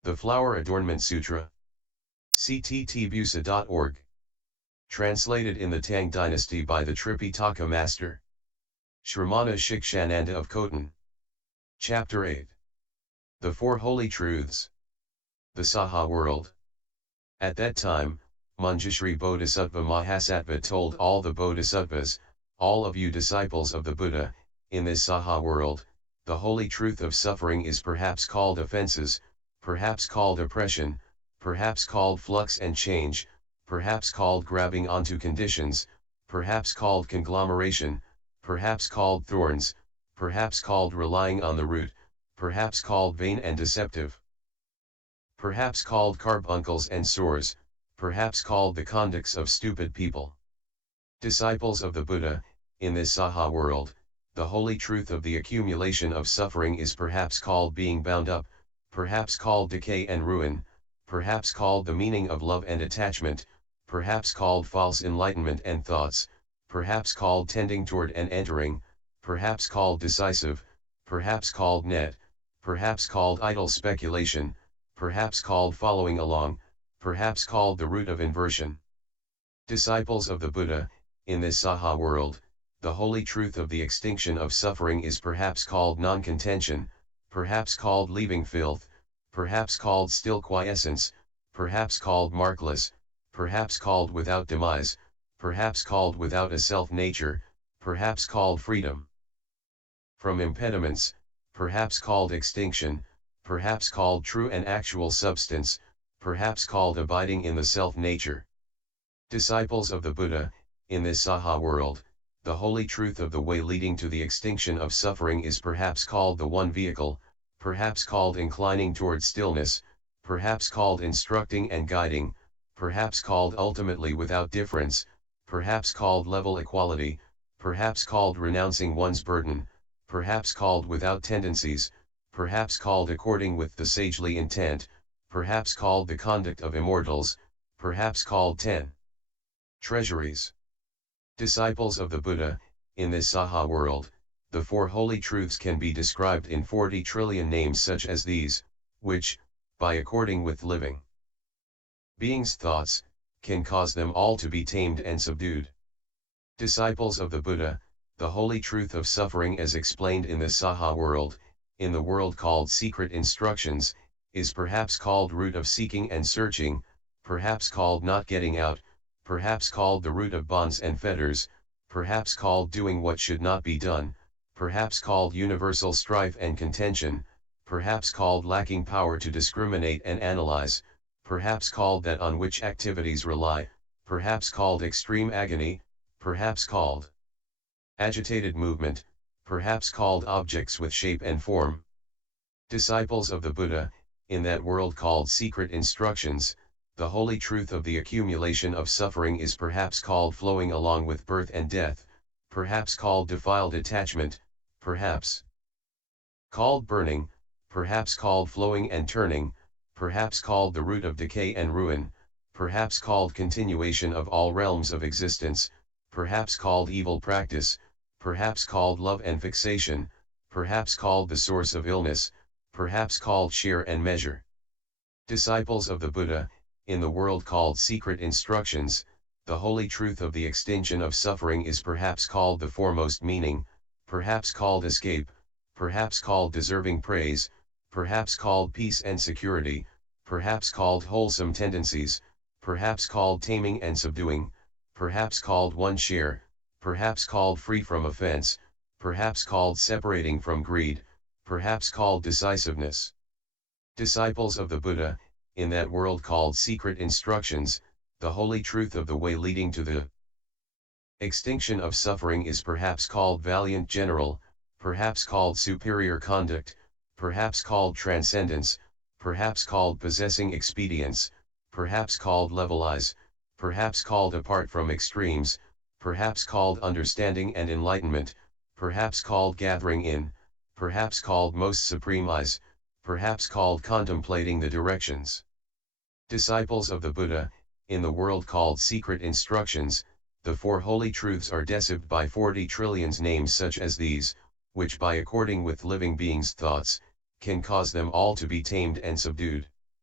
The Flower Adornment Sutra. cttbusa.org. Translated in the Tang Dynasty by the Tripitaka Master Shramana Shikshananda of Khotan. Chapter 8. The Four Holy Truths. The Saha World. At that time, Manjushri Bodhisattva Mahasattva told all the Bodhisattvas, all of you disciples of the Buddha, in this Saha world, the holy truth of suffering is perhaps called offenses, perhaps called oppression, perhaps called flux and change, perhaps called grabbing onto conditions, perhaps called conglomeration, perhaps called thorns, perhaps called relying on the root, perhaps called vain and deceptive, perhaps called carbuncles and sores, perhaps called the conducts of stupid people. Disciples of the Buddha, in this Saha world, the holy truth of the accumulation of suffering is perhaps called being bound up, perhaps called decay and ruin, perhaps called the meaning of love and attachment, perhaps called false enlightenment and thoughts, perhaps called tending toward and entering, perhaps called decisive, perhaps called net, perhaps called idle speculation, perhaps called following along, perhaps called the root of inversion. Disciples of the Buddha, in this Saha world, the holy truth of the extinction of suffering is perhaps called non-contention, perhaps called leaving filth, perhaps called still quiescence, perhaps called markless, perhaps called without demise, perhaps called without a self-nature, perhaps called freedom from impediments, perhaps called extinction, perhaps called true and actual substance, perhaps called abiding in the self-nature. Disciples of the Buddha, in this Saha world, the holy truth of the way leading to the extinction of suffering is perhaps called the one vehicle, perhaps called inclining toward stillness, perhaps called instructing and guiding, perhaps called ultimately without difference, perhaps called level equality, perhaps called renouncing one's burden, perhaps called without tendencies, perhaps called according with the sagely intent, perhaps called the conduct of immortals, perhaps called 10 treasuries. Disciples of the Buddha, in this Saha world, the four holy truths can be described in 40 trillion names such as these, which, by according with living beings' thoughts, can cause them all to be tamed and subdued. Disciples of the Buddha, the holy truth of suffering as explained in the Saha world, in the world called secret instructions, is perhaps called root of seeking and searching, perhaps called not getting out, perhaps called the root of bonds and fetters, perhaps called doing what should not be done, perhaps called universal strife and contention, perhaps called lacking power to discriminate and analyze, perhaps called that on which activities rely, perhaps called extreme agony, perhaps called agitated movement, perhaps called objects with shape and form. Disciples of the Buddha, in that world called secret instructions, the holy truth of the accumulation of suffering is perhaps called flowing along with birth and death, perhaps called defiled attachment, perhaps called burning, perhaps called flowing and turning, perhaps called the root of decay and ruin, perhaps called continuation of all realms of existence, perhaps called evil practice, perhaps called love and fixation, perhaps called the source of illness, perhaps called share and measure. Disciples of the Buddha, in the world called secret instructions, the holy truth of the extinction of suffering is perhaps called the foremost meaning, perhaps called escape, perhaps called deserving praise, perhaps called peace and security, perhaps called wholesome tendencies, perhaps called taming and subduing, perhaps called one share, perhaps called free from offense, perhaps called separating from greed, perhaps called decisiveness. Disciples of the Buddha, in that world called secret instructions, the holy truth of the way leading to the extinction of suffering is perhaps called valiant general, perhaps called superior conduct, perhaps called transcendence, perhaps called possessing expedience, perhaps called levelize, perhaps called apart from extremes, perhaps called understanding and enlightenment, perhaps called gathering in, perhaps called most supreme eyes, perhaps called contemplating the directions. Disciples of the Buddha, in the world called secret instructions, the four holy truths are described by 40 trillions names such as these, which by according with living beings' thoughts, can cause them all to be tamed and subdued.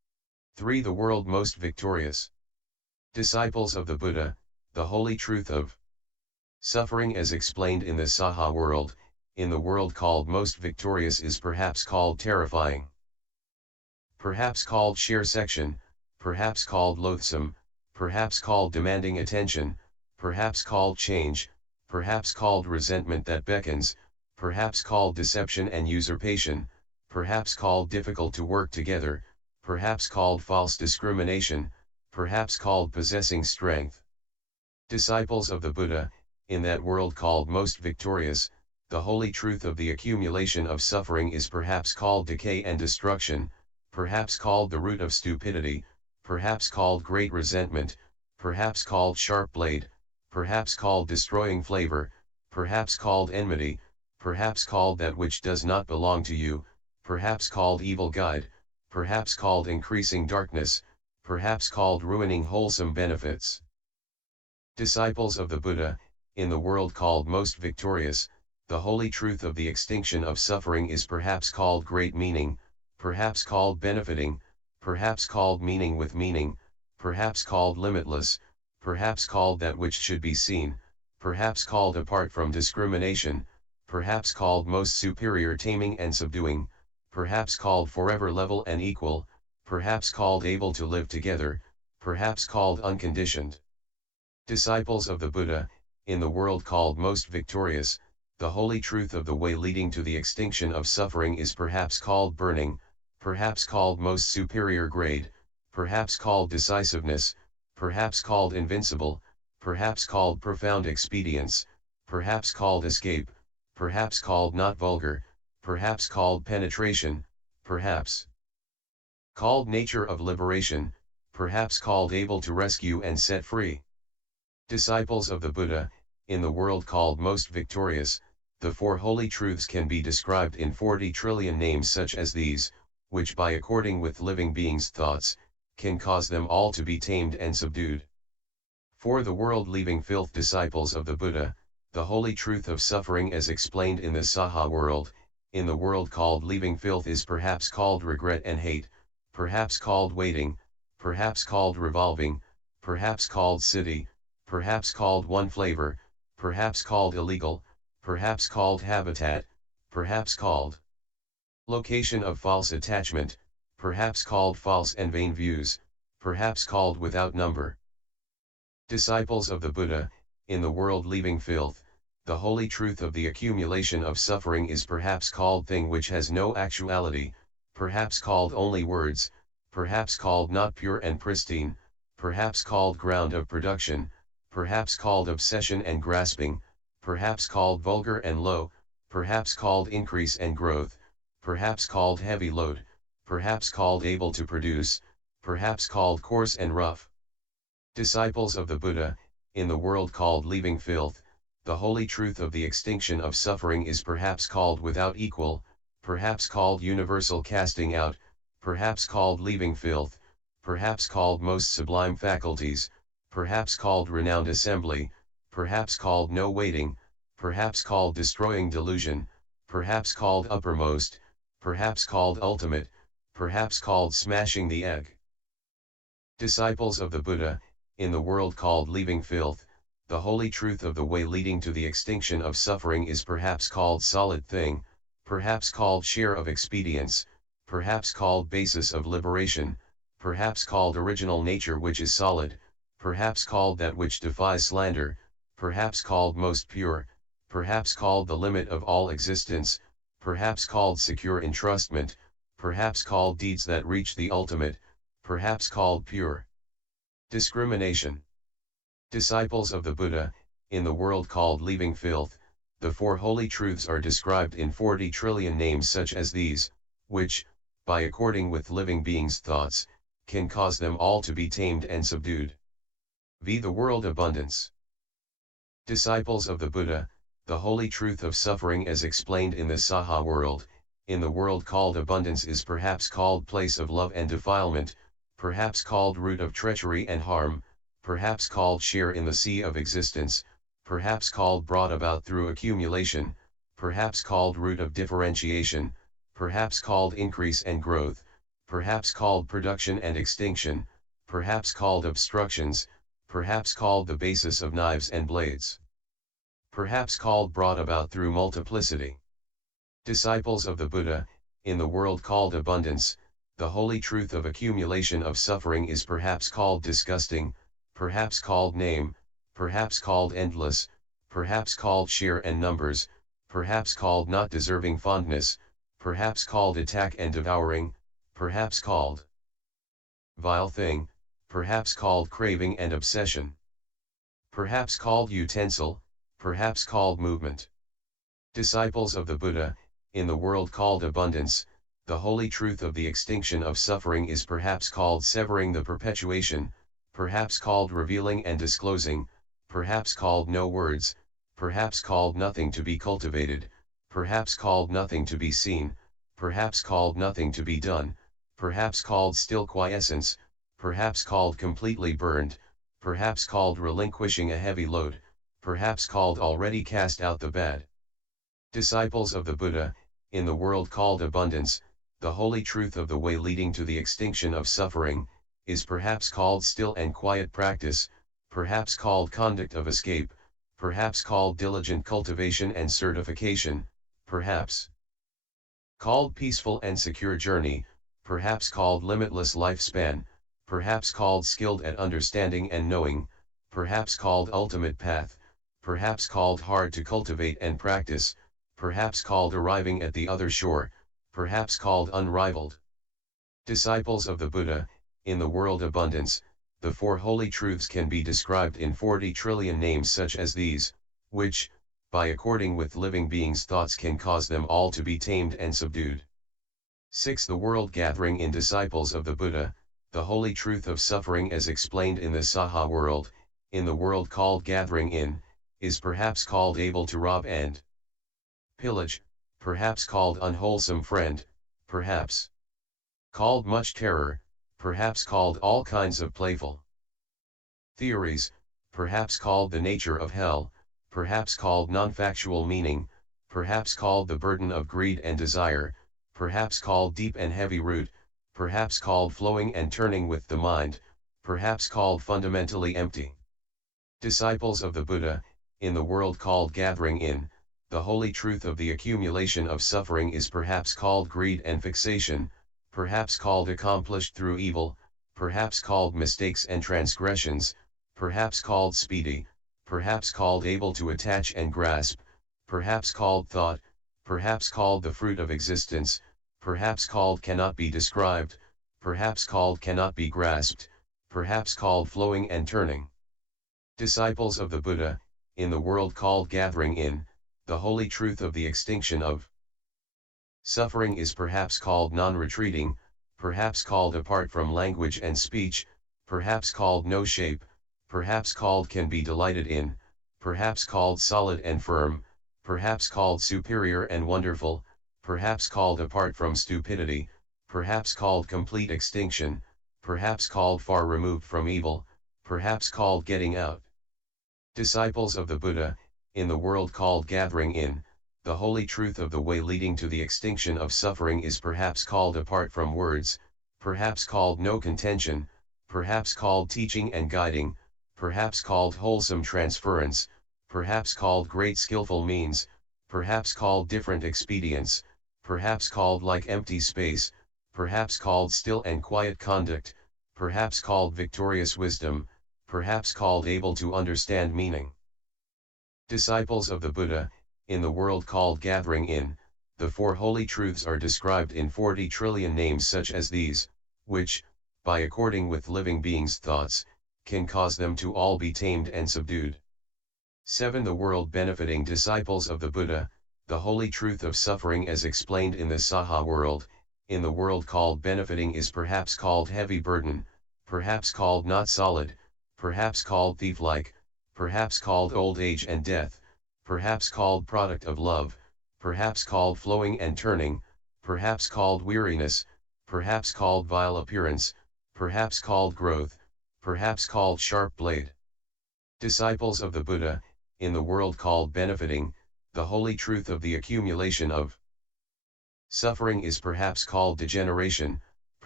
3. The world most victorious. Disciples of the Buddha, the holy truth of suffering as explained in the Saha world, in the world called most victorious is perhaps called terrifying, perhaps called sheer section, perhaps called loathsome, perhaps called demanding attention, perhaps called change, perhaps called resentment that beckons, perhaps called deception and usurpation, perhaps called difficult to work together, perhaps called false discrimination, perhaps called possessing strength. Disciples of the Buddha, in that world called most victorious, the holy truth of the accumulation of suffering is perhaps called decay and destruction, perhaps called the root of stupidity, perhaps called great resentment, perhaps called sharp blade, perhaps called destroying flavor, perhaps called enmity, perhaps called that which does not belong to you, perhaps called evil guide, perhaps called increasing darkness, perhaps called ruining wholesome benefits. Disciples of the Buddha, in the world called most victorious, the holy truth of the extinction of suffering is perhaps called great meaning, perhaps called benefiting, perhaps called meaning with meaning, perhaps called limitless, perhaps called that which should be seen, perhaps called apart from discrimination, perhaps called most superior taming and subduing, perhaps called forever level and equal, perhaps called able to live together, perhaps called unconditioned. Disciples of the Buddha, in the world called most victorious, the holy truth of the way leading to the extinction of suffering is perhaps called burning, perhaps called most superior grade, perhaps called decisiveness, perhaps called invincible, perhaps called profound expedience, perhaps called escape, perhaps called not vulgar, perhaps called penetration, perhaps called nature of liberation, perhaps called able to rescue and set free. Disciples of the Buddha, in the world called most victorious, the four holy truths can be described in 40 trillion names such as these, which by according with living beings' thoughts, can cause them all to be tamed and subdued. For the world leaving filth disciples of the Buddha, the holy truth of suffering as explained in the Saha world, in the world called leaving filth is perhaps called regret and hate, perhaps called waiting, perhaps called revolving, perhaps called city, perhaps called one flavor, perhaps called illegal, perhaps called habitat, perhaps called location of false attachment, perhaps called false and vain views, perhaps called without number. Disciples of the Buddha, in the world leaving filth, the holy truth of the accumulation of suffering is perhaps called thing which has no actuality, perhaps called only words, perhaps called not pure and pristine, perhaps called ground of production, perhaps called obsession and grasping, perhaps called vulgar and low, perhaps called increase and growth, perhaps called heavy load, perhaps called able to produce, perhaps called coarse and rough. Disciples of the Buddha, in the world called leaving filth, the holy truth of the extinction of suffering is perhaps called without equal, perhaps called universal casting out, perhaps called leaving filth, perhaps called most sublime faculties, perhaps called renowned assembly, perhaps called no waiting, perhaps called destroying delusion, perhaps called uppermost, perhaps called ultimate, perhaps called smashing the egg. Disciples of the Buddha, in the world called leaving filth, the holy truth of the way leading to the extinction of suffering is perhaps called solid thing, perhaps called share of expedience, perhaps called basis of liberation, perhaps called original nature which is solid, perhaps called that which defies slander, perhaps called most pure, perhaps called the limit of all existence, perhaps called secure entrustment, perhaps called deeds that reach the ultimate, perhaps called pure discrimination. Disciples of the Buddha, in the world called leaving filth, the four holy truths are described in 40 trillion names such as these, which, by according with living beings' thoughts, can cause them all to be tamed and subdued. V. The world abundance. Disciples of the Buddha, the holy truth of suffering as explained in the Saha world, in the world called abundance is perhaps called place of love and defilement, perhaps called root of treachery and harm, perhaps called share in the sea of existence, perhaps called brought about through accumulation, perhaps called root of differentiation, perhaps called increase and growth, perhaps called production and extinction, perhaps called obstructions, perhaps called the basis of knives and blades, perhaps called brought about through multiplicity. Disciples of the Buddha, in the world called abundance, the holy truth of accumulation of suffering is perhaps called disgusting, perhaps called name, perhaps called endless, perhaps called sheer and numbers, perhaps called not deserving fondness, perhaps called attack and devouring, perhaps called vile thing, perhaps called craving and obsession, perhaps called utensil, perhaps called movement. Disciples of the Buddha, in the world called abundance, the holy truth of the extinction of suffering is perhaps called severing the perpetuation, perhaps called revealing and disclosing, perhaps called no words, perhaps called nothing to be cultivated, perhaps called nothing to be seen, perhaps called nothing to be done, perhaps called still quiescence, perhaps called completely burned, perhaps called relinquishing a heavy load, perhaps called already cast out the bad. Disciples of the Buddha, in the world called abundance, the holy truth of the way leading to the extinction of suffering, is perhaps called still and quiet practice, perhaps called conduct of escape, perhaps called diligent cultivation and certification, perhaps called peaceful and secure journey, perhaps called limitless lifespan, perhaps called skilled at understanding and knowing, perhaps called ultimate path, perhaps called hard to cultivate and practice, perhaps called arriving at the other shore, perhaps called unrivaled. Disciples of the Buddha, in the world abundance, the four holy truths can be described in 40 trillion names such as these, which, by according with living beings' thoughts can cause them all to be tamed and subdued. 6. The world gathering in disciples of the Buddha, the holy truth of suffering as explained in the Saha world, in the world called gathering in, is perhaps called able to rob and pillage, perhaps called unwholesome friend, perhaps called much terror, perhaps called all kinds of playful theories, perhaps called the nature of hell, perhaps called non-factual meaning, perhaps called the burden of greed and desire, perhaps called deep and heavy root, perhaps called flowing and turning with the mind, perhaps called fundamentally empty. Disciples of the Buddha, in the world called gathering in, the holy truth of the accumulation of suffering is perhaps called greed and fixation, perhaps called accomplished through evil, perhaps called mistakes and transgressions, perhaps called speedy, perhaps called able to attach and grasp, perhaps called thought, perhaps called the fruit of existence, perhaps called cannot be described, perhaps called cannot be grasped, perhaps called flowing and turning. Disciples of the Buddha, in the world called gathering in, the holy truth of the extinction of suffering is perhaps called non-retreating, perhaps called apart from language and speech, perhaps called no shape, perhaps called can be delighted in, perhaps called solid and firm, perhaps called superior and wonderful, perhaps called apart from stupidity, perhaps called complete extinction, perhaps called far removed from evil, perhaps called getting out. Disciples of the Buddha, in the world called gathering in, the holy truth of the way leading to the extinction of suffering is perhaps called apart from words, perhaps called no contention, perhaps called teaching and guiding, perhaps called wholesome transference, perhaps called great skillful means, perhaps called different expedients, perhaps called like empty space, perhaps called still and quiet conduct, perhaps called victorious wisdom, perhaps called able to understand meaning. Disciples of the Buddha, in the world called gathering in, the four holy truths are described in 40 trillion names such as these, which, by according with living beings' thoughts, can cause them to all be tamed and subdued. 7. The world benefiting disciples of the Buddha, the holy truth of suffering as explained in the Saha world, in the world called benefiting is perhaps called heavy burden, perhaps called not solid, perhaps called thief-like, perhaps called old age and death, perhaps called product of love, perhaps called flowing and turning, perhaps called weariness, perhaps called vile appearance, perhaps called growth, perhaps called sharp blade. Disciples of the Buddha, in the world called benefiting, the holy truth of the accumulation of suffering is perhaps called degeneration,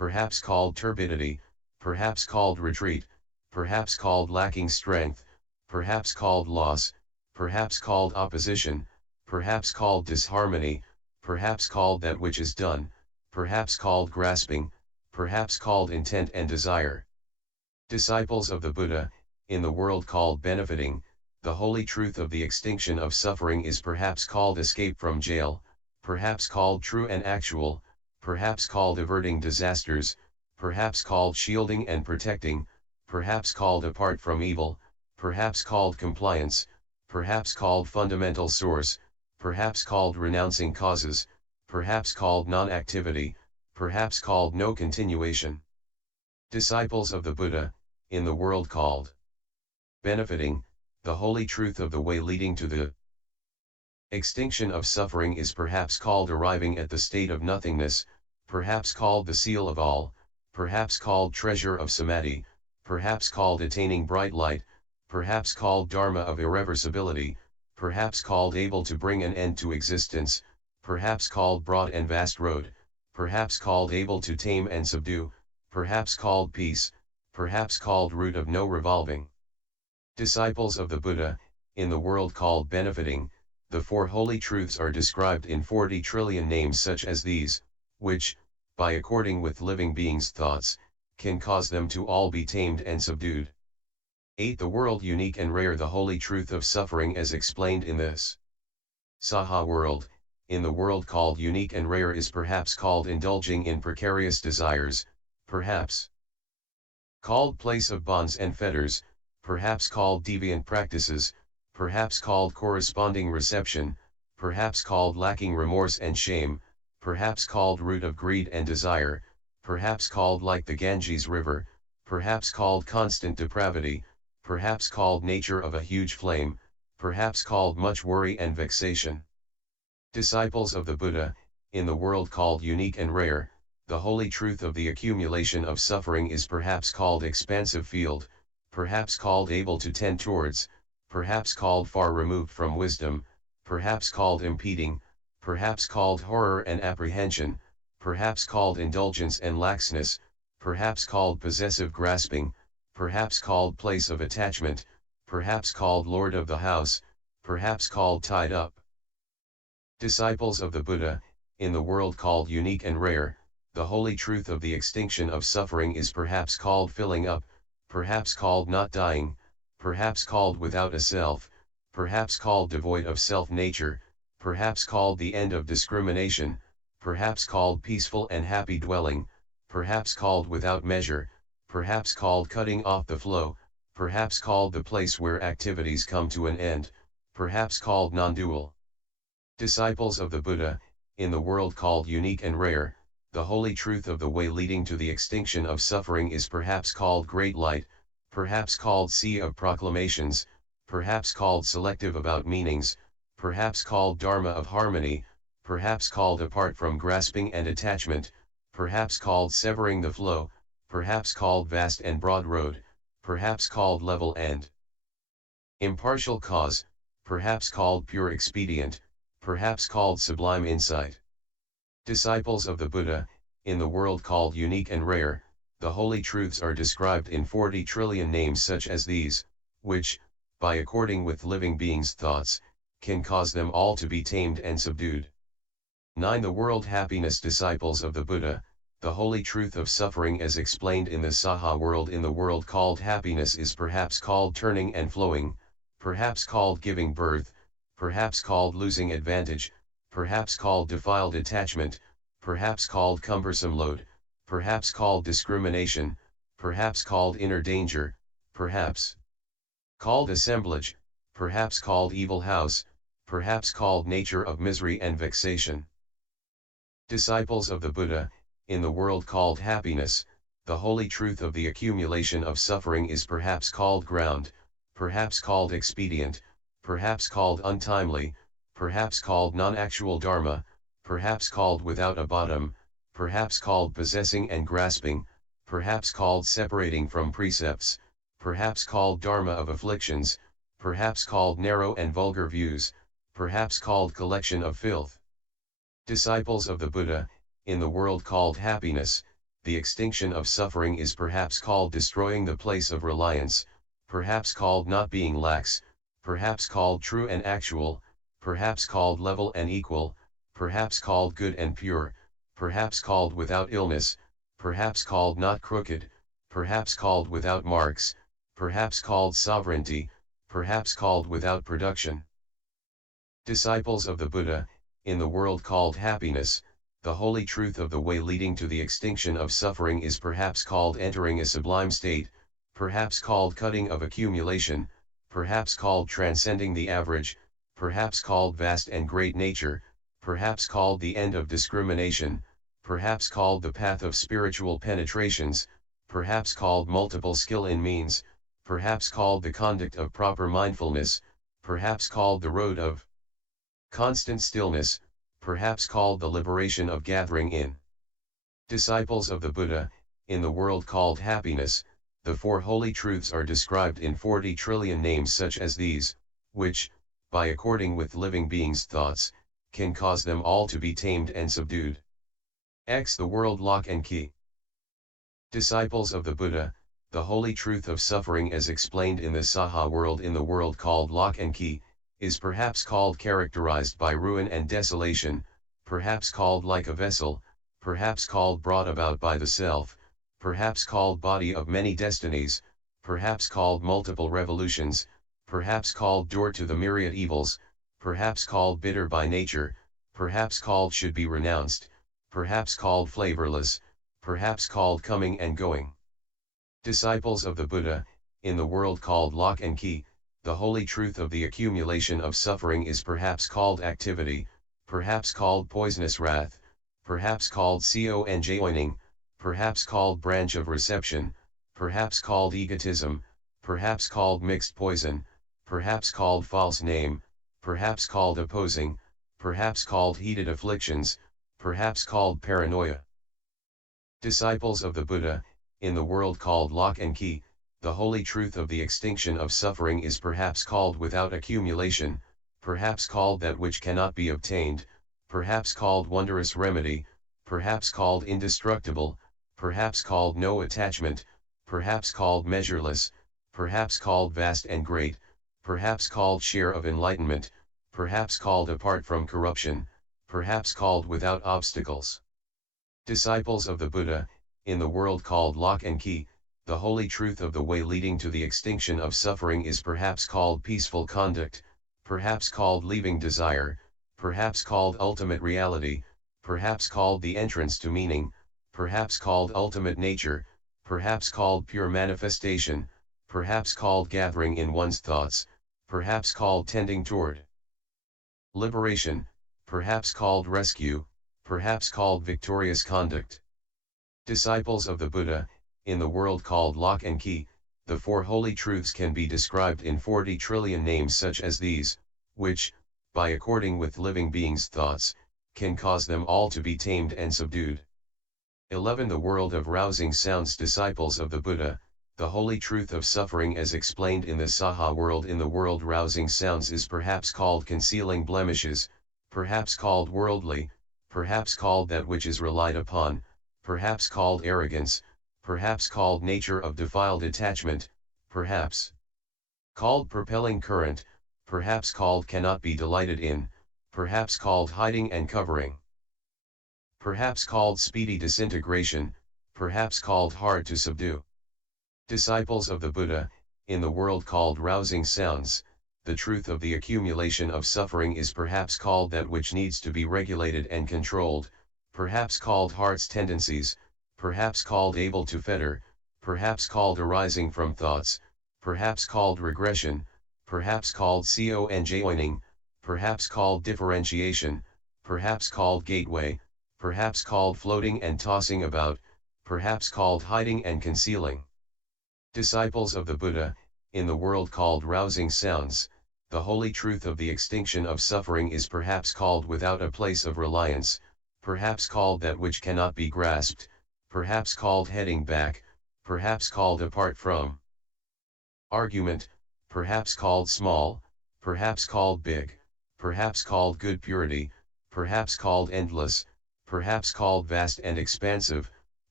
perhaps called turbidity, perhaps called retreat, perhaps called lacking strength, perhaps called loss, perhaps called opposition, perhaps called disharmony, perhaps called that which is done, perhaps called grasping, perhaps called intent and desire. Disciples of the Buddha, in the world called benefiting, the holy truth of the extinction of suffering is perhaps called escape from jail, perhaps called true and actual, perhaps called averting disasters, perhaps called shielding and protecting, perhaps called apart from evil, perhaps called compliance, perhaps called fundamental source, perhaps called renouncing causes, perhaps called non-activity, perhaps called no continuation. Disciples of the Buddha, in the world called benefiting, the holy truth of the way leading to the extinction of suffering is perhaps called arriving at the state of nothingness, perhaps called the seal of all, perhaps called treasure of Samadhi, perhaps called attaining bright light, perhaps called Dharma of irreversibility, perhaps called able to bring an end to existence, perhaps called broad and vast road, perhaps called able to tame and subdue, perhaps called peace, perhaps called root of no revolving. Disciples of the Buddha, in the world called benefiting, the four holy truths are described in 40 trillion names such as these, which, by according with living beings' thoughts, can cause them to all be tamed and subdued. 8. The world unique and rare. The holy truth of suffering as explained in this Saha world, in the world called unique and rare, is perhaps called indulging in precarious desires, perhaps called place of bonds and fetters, perhaps called deviant practices, perhaps called corresponding reception, perhaps called lacking remorse and shame, perhaps called root of greed and desire, perhaps called like the Ganges River, perhaps called constant depravity, perhaps called nature of a huge flame, perhaps called much worry and vexation. Disciples of the Buddha, in the world called unique and rare, the holy truth of the accumulation of suffering is perhaps called expansive field, perhaps called able to tend towards, perhaps called far removed from wisdom, perhaps called impeding, perhaps called horror and apprehension, perhaps called indulgence and laxness, perhaps called possessive grasping, perhaps called place of attachment, perhaps called lord of the house, perhaps called tied up. Disciples of the Buddha, in the world called unique and rare, the holy truth of the extinction of suffering is perhaps called filling up, perhaps called not dying, perhaps called without a self, perhaps called devoid of self-nature, perhaps called the end of discrimination, perhaps called peaceful and happy dwelling, perhaps called without measure, perhaps called cutting off the flow, perhaps called the place where activities come to an end, perhaps called non-dual. Disciples of the Buddha, in the world called unique and rare, the holy truth of the way leading to the extinction of suffering is perhaps called great light, perhaps called sea of proclamations, perhaps called selective about meanings, perhaps called Dharma of harmony, perhaps called apart from grasping and attachment, perhaps called severing the flow, perhaps called vast and broad road, perhaps called level and impartial cause, perhaps called pure expedient, perhaps called sublime insight. Disciples of the Buddha, in the world called unique and rare, the holy truths are described in 40 trillion names such as these, which, by according with living beings' thoughts, can cause them all to be tamed and subdued. 9. The world happiness. Disciples of the Buddha, the holy truth of suffering as explained in the Saha world, in the world called happiness, is perhaps called turning and flowing, perhaps called giving birth, perhaps called losing advantage, perhaps called defiled attachment, perhaps called cumbersome load, perhaps called discrimination, perhaps called inner danger, perhaps called assemblage, perhaps called evil house, perhaps called nature of misery and vexation. Disciples of the Buddha, in the world called happiness, the holy truth of the accumulation of suffering is perhaps called ground, perhaps called expedient, perhaps called untimely, perhaps called non-actual Dharma, perhaps called without a bottom, perhaps called possessing and grasping, perhaps called separating from precepts, perhaps called Dharma of afflictions, perhaps called narrow and vulgar views, perhaps called collection of filth. Disciples of the Buddha, in the world called happiness, the extinction of suffering is perhaps called destroying the place of reliance, perhaps called not being lax, perhaps called true and actual, perhaps called level and equal, perhaps called good and pure, perhaps called without illness, perhaps called not crooked, perhaps called without marks, perhaps called sovereignty, perhaps called without production. Disciples of the Buddha, in the world called happiness, the holy truth of the way leading to the extinction of suffering is perhaps called entering a sublime state, perhaps called cutting of accumulation, perhaps called transcending the average, perhaps called vast and great nature, perhaps called the end of discrimination, perhaps called the path of spiritual penetrations, perhaps called multiple skill in means, perhaps called the conduct of proper mindfulness, perhaps called the road of constant stillness, perhaps called the liberation of gathering in. Disciples of the Buddha, in the world called happiness, the four holy truths are described in 40 trillion names such as these, which, by according with living beings' thoughts, can cause them all to be tamed and subdued. X. The world lock and key. Disciples of the Buddha, the holy truth of suffering as explained in the Saha world in the world called lock and key, is perhaps called characterized by ruin and desolation, perhaps called like a vessel, perhaps called brought about by the self, perhaps called body of many destinies, perhaps called multiple revolutions, perhaps called door to the myriad evils, perhaps called bitter by nature, perhaps called should be renounced, perhaps called flavorless, perhaps called coming and going. Disciples of the Buddha, in the world called lock and key, the holy truth of the accumulation of suffering is perhaps called activity, perhaps called poisonous wrath, perhaps called conjoining, perhaps called branch of reception, perhaps called egotism, perhaps called mixed poison, perhaps called false name, perhaps called opposing, perhaps called heated afflictions, perhaps called paranoia. Disciples of the Buddha, in the world called lock and key, the holy truth of the extinction of suffering is perhaps called without accumulation, perhaps called that which cannot be obtained, perhaps called wondrous remedy, perhaps called indestructible, perhaps called no attachment, perhaps called measureless, perhaps called vast and great, perhaps called share of enlightenment, perhaps called apart from corruption, perhaps called without obstacles. Disciples of the Buddha, in the world called lock and key, the holy truth of the way leading to the extinction of suffering is perhaps called peaceful conduct, perhaps called leaving desire, perhaps called ultimate reality, perhaps called the entrance to meaning, perhaps called ultimate nature, perhaps called pure manifestation, perhaps called gathering in one's thoughts, perhaps called tending toward liberation, perhaps called rescue, perhaps called victorious conduct. Disciples of the Buddha, in the world called lock and key, the four holy truths can be described in 40 trillion names such as these, which, by according with living beings' thoughts, can cause them all to be tamed and subdued. 11. The world of rousing sounds. Disciples of the Buddha, the holy truth of suffering as explained in the Saha world in the world rousing sounds is perhaps called concealing blemishes, perhaps called worldly, perhaps called that which is relied upon, perhaps called arrogance, perhaps called nature of defiled attachment, perhaps called propelling current, perhaps called cannot be delighted in, perhaps called hiding and covering, perhaps called speedy disintegration, perhaps called hard to subdue. Disciples of the Buddha, in the world called rousing sounds, the truth of the accumulation of suffering is perhaps called that which needs to be regulated and controlled, perhaps called heart's tendencies, perhaps called able to fetter, perhaps called arising from thoughts, perhaps called regression, perhaps called conjoining, perhaps called differentiation, perhaps called gateway, perhaps called floating and tossing about, perhaps called hiding and concealing. Disciples of the Buddha, in the world called rousing sounds, the holy truth of the extinction of suffering is perhaps called without a place of reliance, perhaps called that which cannot be grasped, perhaps called heading back, perhaps called apart from argument, perhaps called small, perhaps called big, perhaps called good purity, perhaps called endless, perhaps called vast and expansive,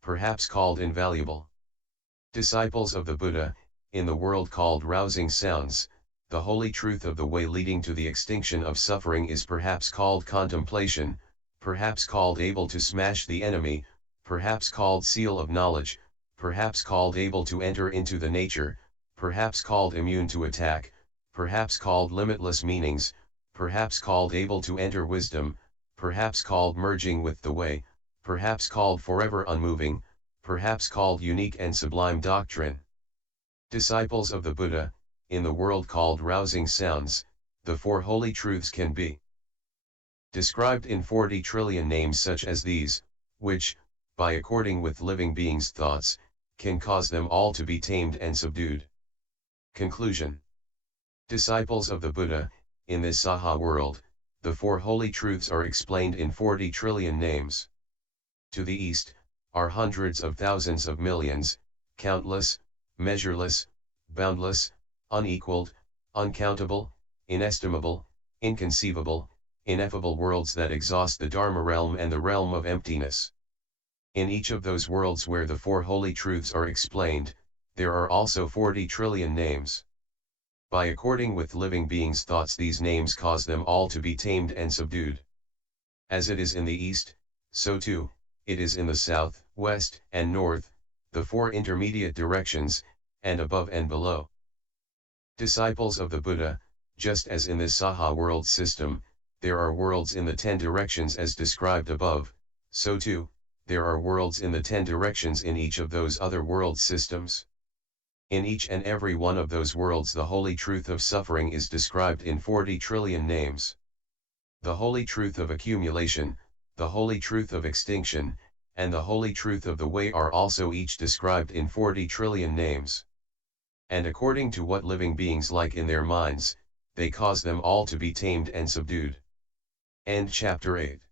perhaps called invaluable. Disciples of the Buddha, in the world called rousing sounds, the holy truth of the way leading to the extinction of suffering is perhaps called contemplation, perhaps called able to smash the enemy, perhaps called seal of knowledge, perhaps called able to enter into the nature, perhaps called immune to attack, perhaps called limitless meanings, perhaps called able to enter wisdom, perhaps called merging with the way, perhaps called forever unmoving, perhaps called unique and sublime doctrine. Disciples of the Buddha, in the world called rousing sounds, the four holy truths can be described in 40 trillion names such as these, which, by according with living beings' thoughts, can cause them all to be tamed and subdued. Conclusion. Disciples of the Buddha, in this Saha world, the four holy truths are explained in 40 trillion names. To the east, are hundreds of thousands of millions, countless, measureless, boundless, unequaled, uncountable, inestimable, inconceivable, ineffable worlds that exhaust the Dharma realm and the realm of emptiness. In each of those worlds where the four holy truths are explained, there are also 40 trillion names. By according with living beings' thoughts, these names cause them all to be tamed and subdued. As it is in the east, so too, it is in the south, west, and north, the four intermediate directions, and above and below. Disciples of the Buddha, just as in this Saha world system, there are worlds in the 10 directions as described above, so too, there are worlds in the 10 directions in each of those other world systems. In each and every one of those worlds the holy truth of suffering is described in 40 trillion names. The holy truth of accumulation, the holy truth of extinction, and the holy truth of the way are also each described in 40 trillion names. And according to what living beings like in their minds, they cause them all to be tamed and subdued. End chapter 8.